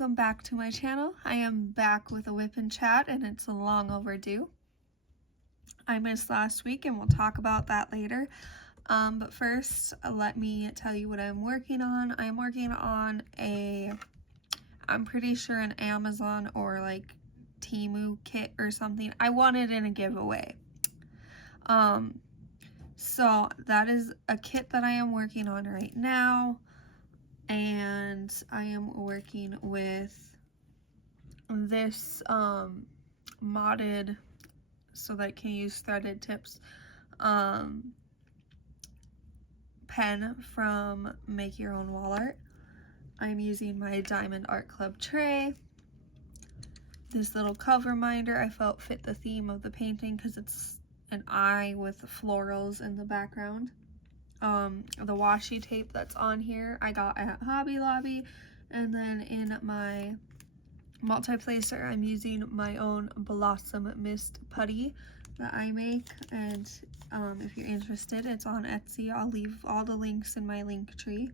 welcome back to my channel. I am back with a WIP Chat and it's long overdue. I missed last week and we'll talk about that later. But first, let me tell you what I'm working on. I'm working on I'm pretty sure an Amazon or like Temu kit or something. I won it in a giveaway. So that is a kit that I am working on right now. And I am working with this modded, so that I can use threaded tips, pen from Make Your Own Wall Art. I'm using my Diamond Art Club tray. This little cover minder I felt fit the theme of the painting because it's an eye with florals in the background. The washi tape that's on here I got at Hobby Lobby, and then in my multi-placer I'm using my own Blossom Mist putty that I make, and if you're interested, it's on Etsy. I'll leave all the links in my link tree,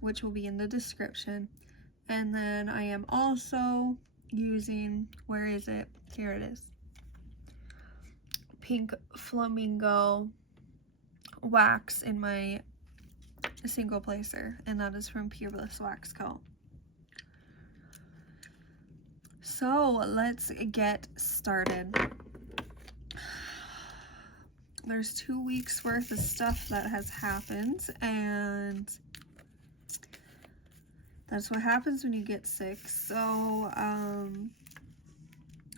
which will be in the description. And then I am also using, where is it? Here it is. Pink Flamingo wax in my single placer, and that is from Pure Bliss Wax Co. So let's get started. There's 2 weeks worth of stuff that has happened, and that's what happens when you get sick. So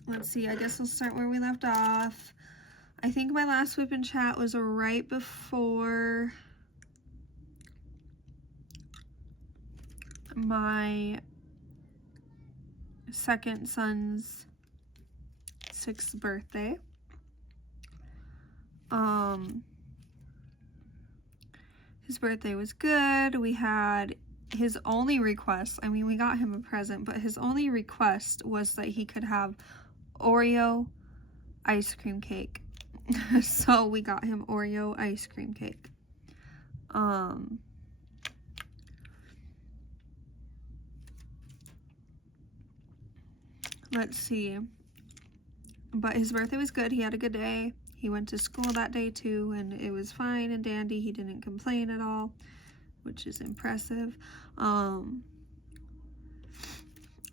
let's see, I guess we'll start where we left off. I think my last WIP Chat was right before my second son's 6th birthday. His birthday was good. We had his only request, I mean, we got him a present, but his only request was that he could have Oreo ice cream cake. So we got him Oreo ice cream cake. Let's see. But his birthday was good. He had a good day. He went to school that day too, and it was fine and dandy. He didn't complain at all, which is impressive. And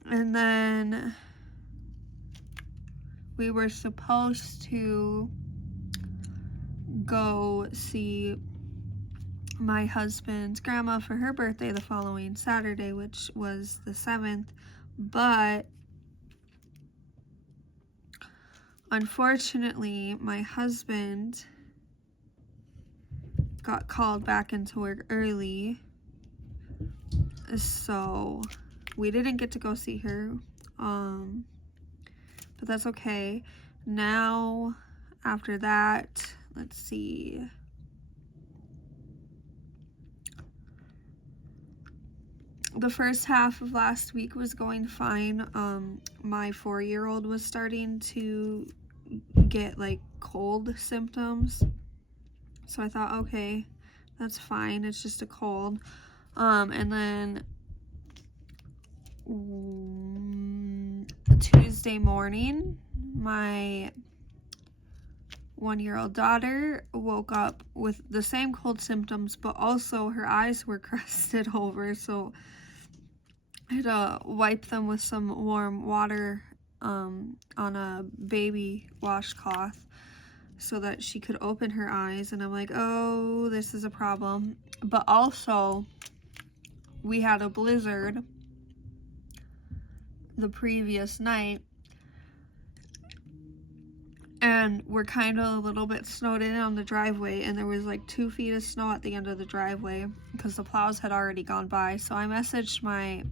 then we were supposed to go see my husband's grandma for her birthday the following Saturday, which was the 7th, but unfortunately my husband got called back into work early, so we didn't get to go see her, but that's okay. Now after that, let's see, the first half of last week was going fine. My 4-year-old was starting to get like cold symptoms, so I thought, okay, that's fine, it's just a cold. And then Tuesday morning, my 1-year-old daughter woke up with the same cold symptoms, but also her eyes were crusted over, so I had to wipe them with some warm water on a baby washcloth so that she could open her eyes. And I'm like, oh, this is a problem. But also, we had a blizzard the previous night, and we're kind of a little bit snowed in on the driveway, and there was like 2 feet of snow at the end of the driveway because the plows had already gone by. So I messaged my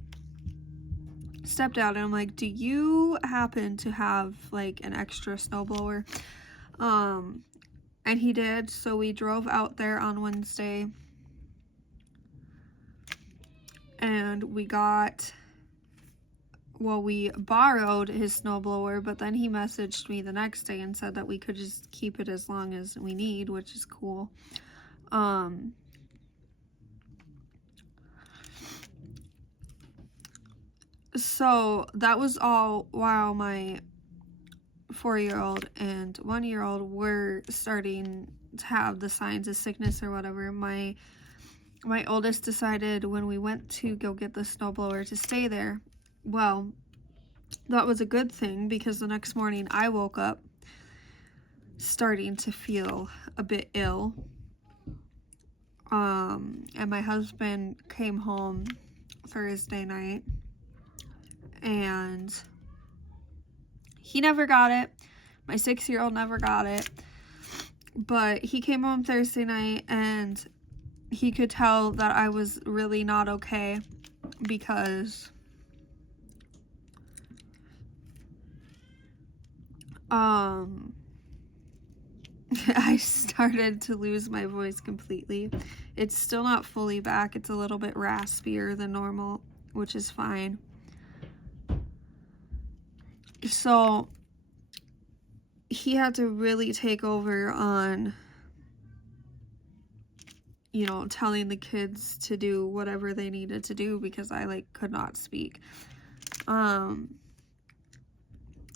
stepdad and I'm like, do you happen to have like an extra snowblower? And he did, so we drove out there on Wednesday and we borrowed his snowblower, but then he messaged me the next day and said that we could just keep it as long as we need, which is cool. So that was all while my 4-year-old and 1-year-old were starting to have the signs of sickness or whatever. My oldest decided when we went to go get the snowblower to stay there. Well, that was a good thing because the next morning I woke up starting to feel a bit ill. And my husband came home Thursday night and he never got it. My 6-year-old never got it. But he came home Thursday night and he could tell that I was really not okay because I started to lose my voice completely. It's still not fully back. It's a little bit raspier than normal, which is fine. So he had to really take over on, you know, telling the kids to do whatever they needed to do because I like could not speak.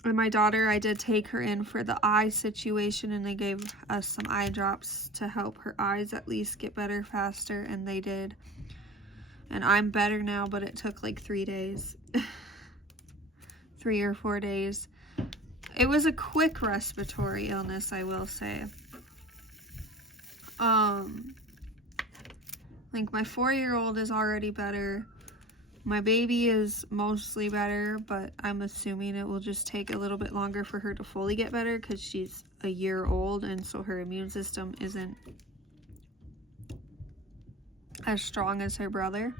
And my daughter, I did take her in for the eye situation and they gave us some eye drops to help her eyes at least get better faster, and they did. And I'm better now, but it took like 3 days. 3 or 4 days. It was a quick respiratory illness, I will say. Like my 4-year-old is already better. My baby is mostly better, but I'm assuming it will just take a little bit longer for her to fully get better because she's a year old and so her immune system isn't as strong as her brother.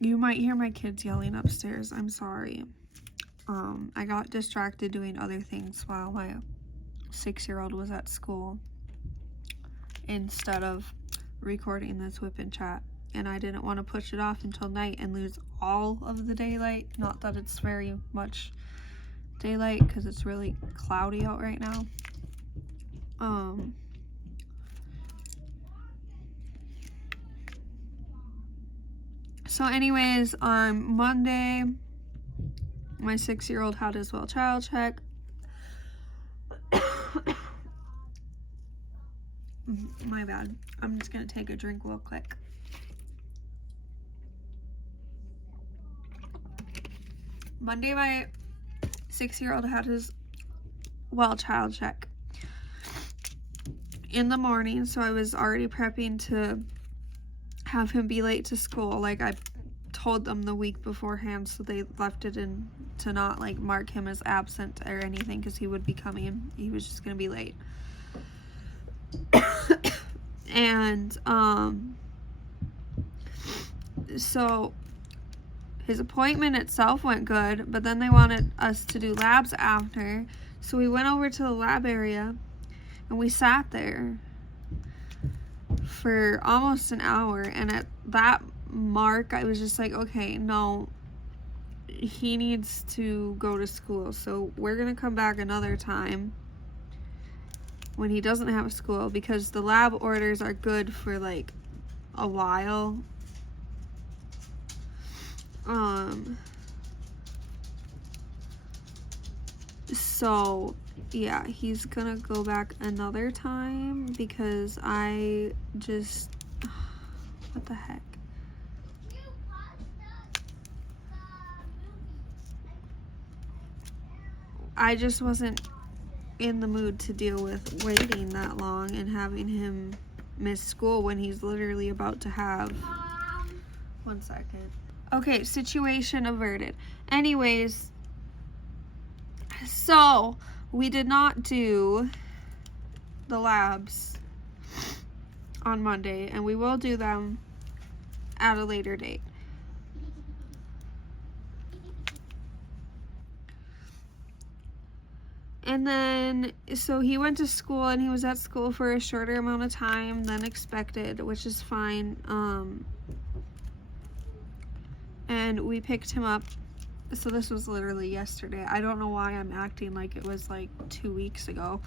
You might hear my kids yelling upstairs. I'm sorry. I got distracted doing other things while my 6-year-old was at school instead of recording this WIP Chat, and I didn't want to push it off until night and lose all of the daylight. Not that it's very much daylight because it's really cloudy out right now. So anyways, on Monday my 6-year-old had his well child check. My bad. I'm just gonna take a drink real quick. Monday, my 6-year-old had his well child check in the morning, so I was already prepping to have him be late to school. Like I told them the week beforehand, so they left it in to not like mark him as absent or anything because he would be coming. He was just gonna be late. And so his appointment itself went good, but then they wanted us to do labs after, so we went over to the lab area and we sat there for almost an hour, and at that mark I was just like, okay, no, he needs to go to school, so we're gonna come back another time when he doesn't have school, because the lab orders are good for like a while. So yeah, he's gonna go back another time because I just what the heck. I just wasn't in the mood to deal with waiting that long and having him miss school when he's literally about to have 1 second. Okay, situation averted. Anyways, so we did not do the labs on Monday, and we will do them at a later date. And then, so he went to school, and he was at school for a shorter amount of time than expected, which is fine. And we picked him up. So this was literally yesterday. I don't know why I'm acting like it was like 2 weeks ago.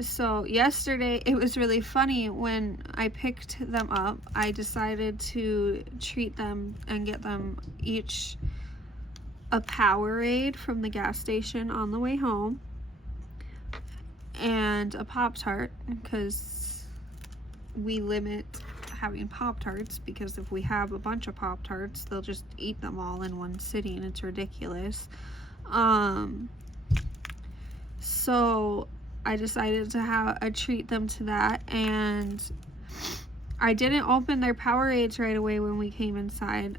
So yesterday, it was really funny when I picked them up. I decided to treat them and get them each a Powerade from the gas station on the way home and a Pop-Tart, because we limit having Pop-Tarts, because if we have a bunch of Pop-Tarts, they'll just eat them all in one sitting. It's ridiculous. So I decided to treat them to that, and I didn't open their Powerades right away when we came inside,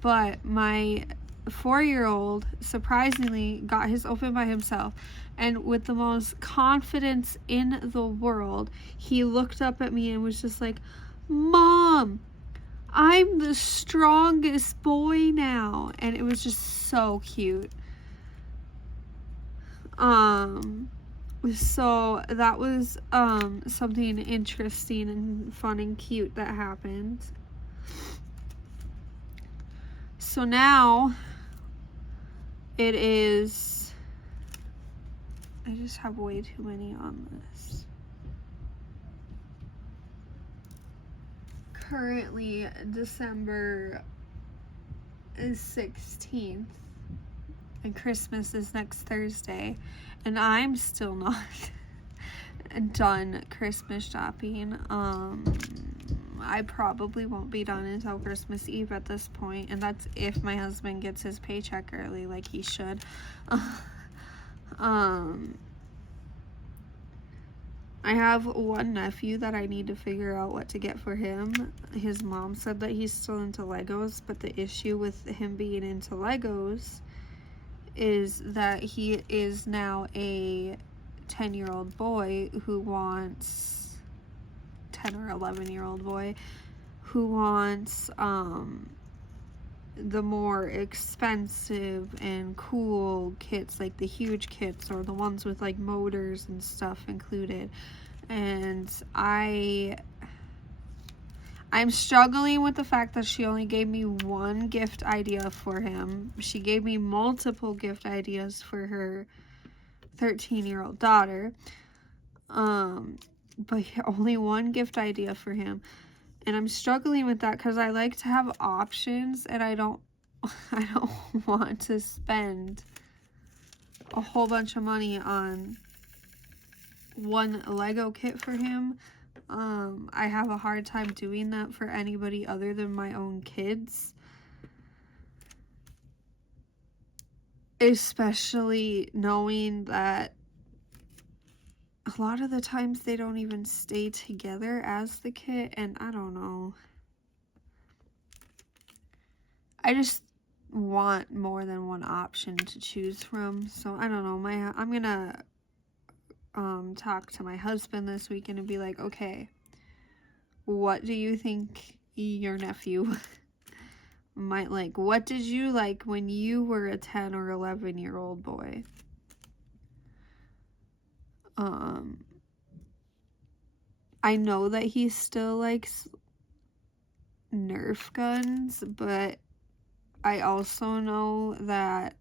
but my 4-year-old surprisingly got his open by himself, and with the most confidence in the world, he looked up at me and was just like, "Mom, I'm the strongest boy now," and it was just so cute. So that was something interesting and fun and cute that happened. So now it is, I just have way too many on this. Currently December is 16th. And Christmas is next Thursday, and I'm still not done Christmas shopping. I probably won't be done until Christmas Eve at this point, and that's if my husband gets his paycheck early, like he should. I have one nephew that I need to figure out what to get for him. His mom said that he's still into Legos, but the issue with him being into Legos is that he is now a 10-year-old boy who wants 10 or 11-year-old boy who wants the more expensive and cool kits, like the huge kits or the ones with like motors and stuff included. And I'm struggling with the fact that she only gave me one gift idea for him. She gave me multiple gift ideas for her 13-year-old daughter. But only one gift idea for him. And I'm struggling with that because I like to have options, and I don't want to spend a whole bunch of money on one Lego kit for him. I have a hard time doing that for anybody other than my own kids. Especially knowing that a lot of the times they don't even stay together as the kit, and I don't know. I just want more than one option to choose from, so I don't know. I'm gonna talk to my husband this weekend and be like, okay, what do you think your nephew might like? What did you like when you were a 10 or 11-year-old boy? I know that he still likes Nerf guns, but I also know that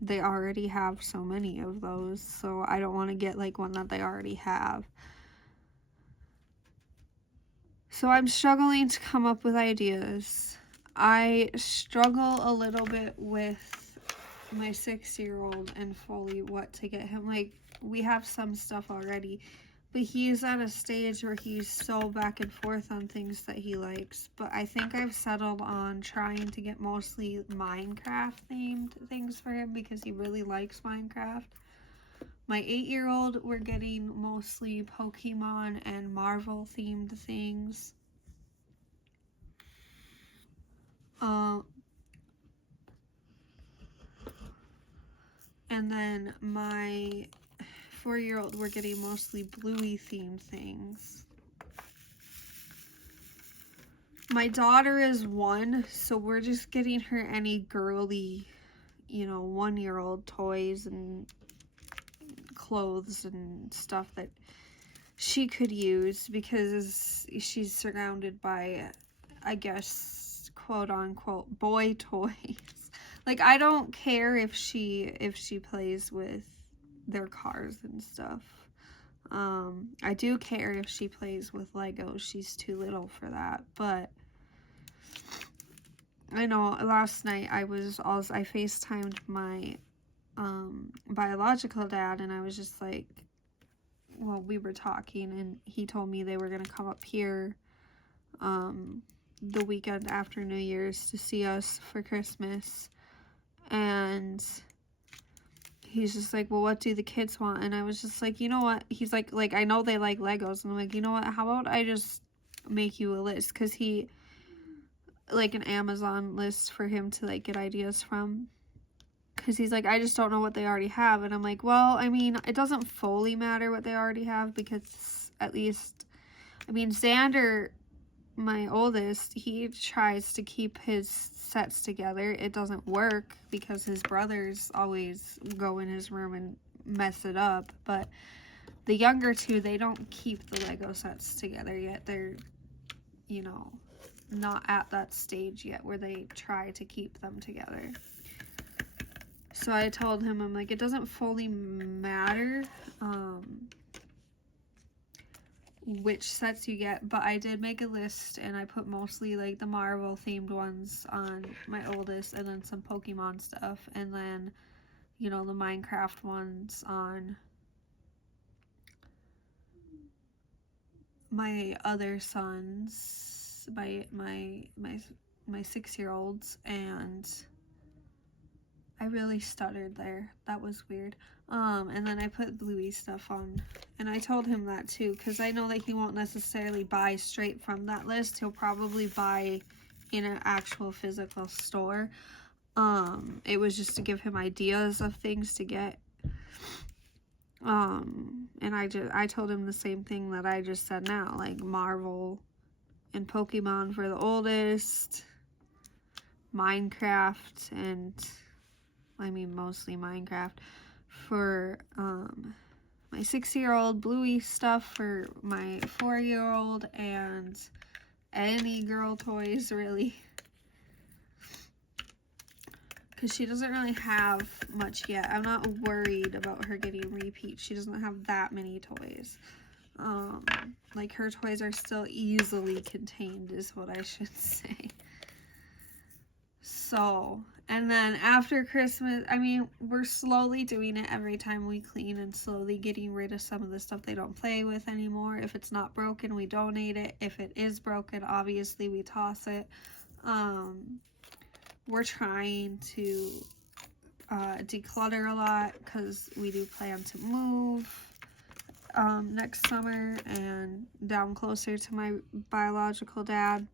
they already have so many of those, so I don't want to get like one that they already have. So I'm struggling to come up with ideas. I struggle a little bit with my 6-year-old and fully what to get him. Like, we have some stuff already, but he's at a stage where he's so back and forth on things that he likes. But I think I've settled on trying to get mostly Minecraft themed things for him because he really likes Minecraft. My 8-year-old, we're getting mostly Pokemon and Marvel themed things. And then my 4-year-old, we're getting mostly Bluey themed things. My daughter is 1, so we're just getting her any girly, 1-year-old toys and clothes and stuff that she could use because she's surrounded by, I guess, quote unquote, boy toys. Like, I don't care if she plays with their cars and stuff. I do care if she plays with Legos. She's too little for that, but I know last night I FaceTimed my biological dad, and I was just like, well, we were talking, and he told me they were going to come up here the weekend after New Year's to see us for Christmas. And he's just like, well, what do the kids want? And I was just like, you know what? He's like, I know they like Legos. And I'm like, you know what? How about I just make you a list? Because he, like, an Amazon list for him to, like, get ideas from. Because he's like, I just don't know what they already have. And I'm like, well, I mean, it doesn't fully matter what they already have, because at least, I mean, Xander, my oldest, he tries to keep his sets together. It doesn't work because his brothers always go in his room and mess it up. But the younger two, they don't keep the Lego sets together yet. They're, you know, not at that stage yet where they try to keep them together. So I told him, I'm like, it doesn't fully matter which sets you get, but I did make a list, and I put mostly like the Marvel themed ones on my oldest, and then some Pokemon stuff, and then, you know, the Minecraft ones on my other sons, my 6-year-olds, and I really stuttered there. That was weird. And then I put Bluey stuff on. And I told him that too, because I know that he won't necessarily buy straight from that list. He'll probably buy in an actual physical store. It was just to give him ideas of things to get. And I told him the same thing that I just said now, like Marvel and Pokemon for the oldest, Minecraft, and I mean mostly Minecraft for my 6-year-old, Bluey stuff for my 4-year-old, and any girl toys really, because she doesn't really have much yet. I'm not worried about her getting repeats. She doesn't have that many toys. Like, her toys are still easily contained is what I should say. So, and then after Christmas, I mean, we're slowly doing it every time we clean, and slowly getting rid of some of the stuff they don't play with anymore. If it's not broken, we donate it. If it is broken, obviously we toss it. We're trying to declutter a lot, because we do plan to move next summer and down closer to my biological dad.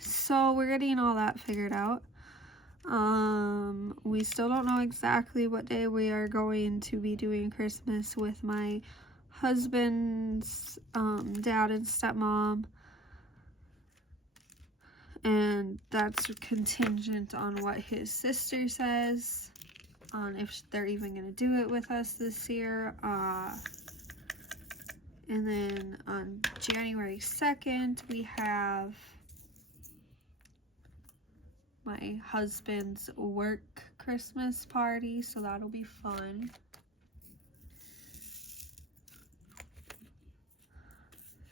So we're getting all that figured out. We still don't know exactly what day we are going to be doing Christmas with my husband's dad and stepmom. And that's contingent on what his sister says, on if they're even going to do it with us this year. And then on January 2nd, we have my husband's work Christmas party, so that'll be fun.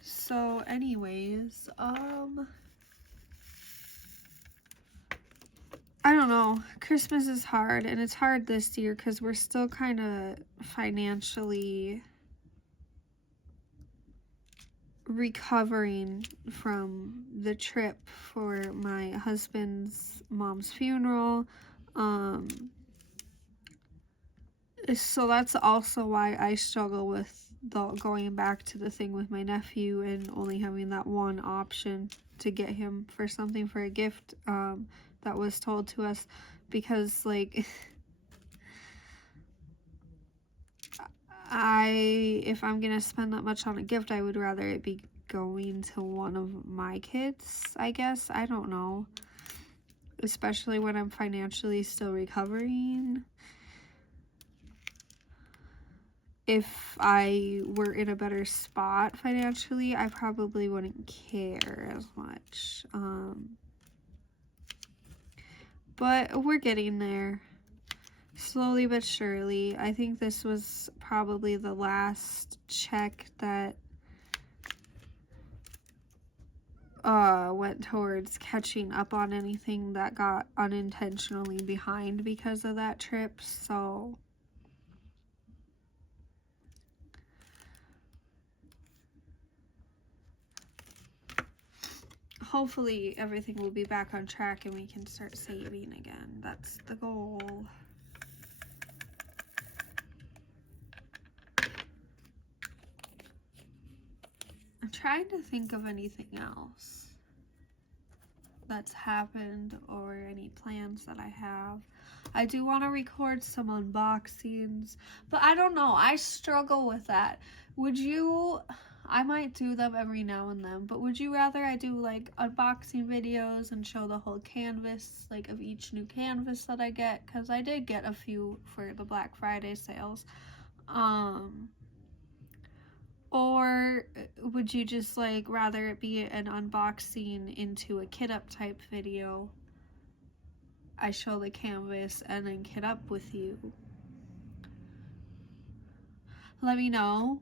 So anyways, I don't know. Christmas is hard, and it's hard this year because we're still kind of financially recovering from the trip for my husband's mom's funeral. So that's also why I struggle with going back to the thing with my nephew and only having that one option to get him for something for a gift that was told to us, because like if I'm gonna spend that much on a gift, I would rather it be going to one of my kids, I guess. I don't know, especially when I'm financially still recovering. If I were in a better spot financially, I probably wouldn't care as much. But we're getting there. slowly but surely. I think this was probably the last check that went towards catching up on anything that got unintentionally behind because of that trip. So hopefully everything will be back on track and we can start saving again. That's the goal. I'm trying to think of anything else that's happened or any plans that I have. I do want to record some unboxings, but I don't know. I struggle with that. Would you... I might do them every now and then, but would you rather I do like unboxing videos and show the whole canvas, like of each new canvas that I get? Because I did get a few for the Black Friday sales. Or would you just like rather it be an unboxing into a kit up type video? I show the canvas and then kit up with you. Let me know.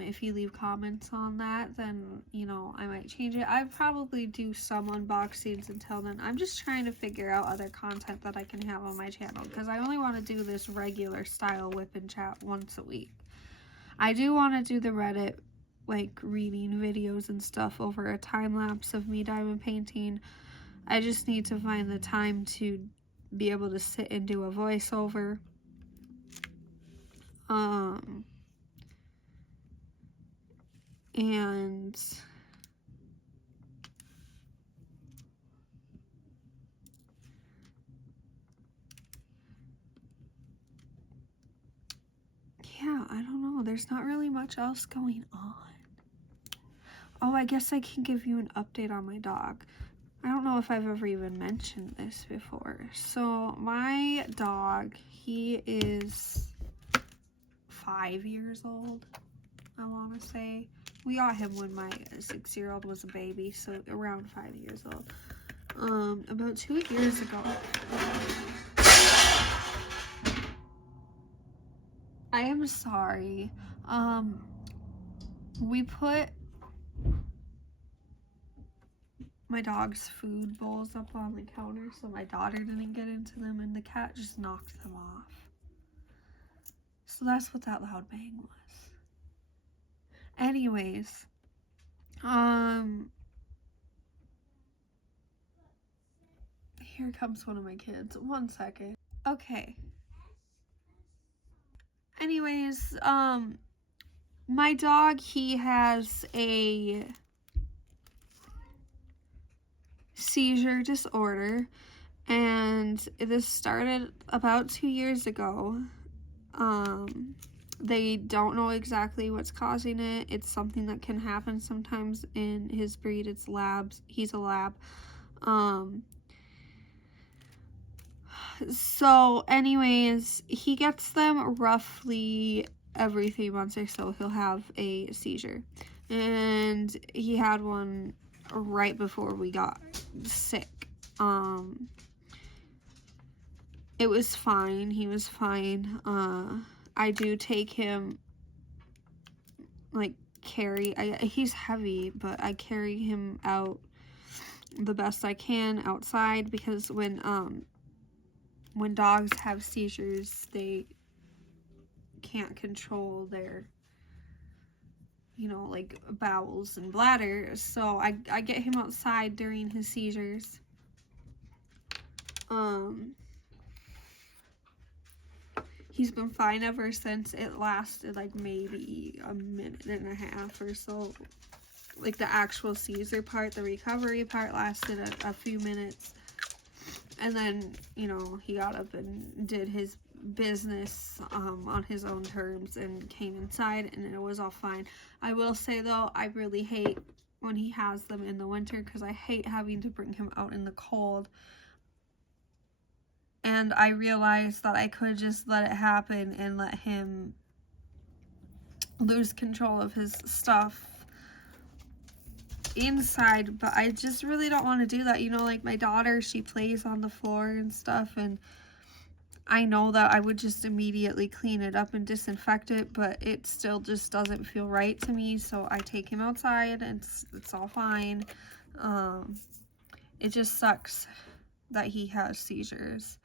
If you leave comments on that, then, you know, I might change it. I probably do some unboxings until then. I'm just trying to figure out other content that I can have on my channel, because I only want to do this regular style WIP Chat once a week. I do want to do the Reddit, like, reading videos and stuff over a time lapse of me diamond painting. I just need to find the time to be able to sit and do a voiceover. And yeah, I don't know. There's not really much else going on. Oh, I guess I can give you an update on my dog. I don't know if I've ever even mentioned this before. So my dog, he is 5 years old, I want to say. We got him when my 6-year-old was a baby, so around 5 years old. About 2 years ago. I am sorry. We put my dog's food bowls up on the counter so my daughter didn't get into them, and the cat just knocked them off. So that's what that loud bang was. Anyways, here comes one of my kids. 1 second. Okay. Anyways, my dog, he has a seizure disorder, and this started about 2 years ago. They don't know exactly what's causing it. It's something that can happen sometimes in his breed. It's labs. He's a lab. So anyways, he gets them roughly every 3 months or so. He'll have a seizure, and he had one right before we got sick. It was fine. He was fine. I do take him, like, he's heavy, but I carry him out the best I can outside, because when dogs have seizures, they can't control their, you know, like, bowels and bladder. So I get him outside during his seizures. He's been fine ever since. It lasted like maybe a minute and a half or so. Like, the actual seizure part, the recovery part lasted a few minutes. And then, you know, he got up and did his business on his own terms and came inside, and it was all fine. I will say, though, I really hate when he has them in the winter, because I hate having to bring him out in the cold. And I realized that I could just let it happen and let him lose control of his stuff inside, but I just really don't want to do that. You know, like, my daughter, she plays on the floor and stuff, and I know that I would just immediately clean it up and disinfect it, but it still just doesn't feel right to me, so I take him outside and it's all fine. It just sucks that he has seizures.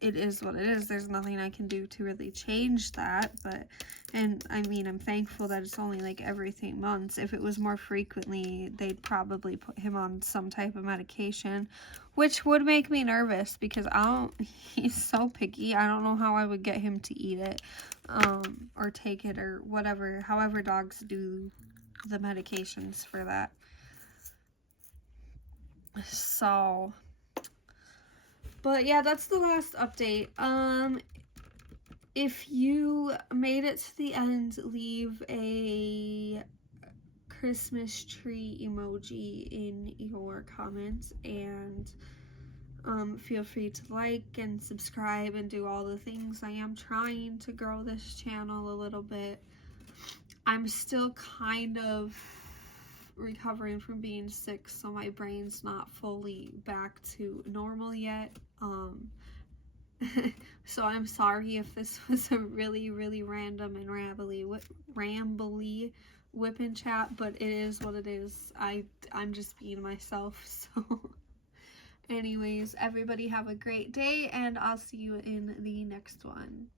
It is what it is. There's nothing I can do to really change that, but, and I mean, I'm thankful that it's only like every 3 months. If it was more frequently, they'd probably put him on some type of medication, which would make me nervous because he's so picky. I don't know how I would get him to eat it, or take it or whatever, however dogs do the medications for that. So, but yeah, that's the last update. If you made it to the end, leave a Christmas tree emoji in your comments, and feel free to like and subscribe and do all the things. I am trying to grow this channel a little bit. I'm still kind of recovering from being sick, so my brain's not fully back to normal yet. So I'm sorry if this was a really random and rambly WIP Chat, but it is what it is. I'm just being myself. So anyways, everybody have a great day, and I'll see you in the next one.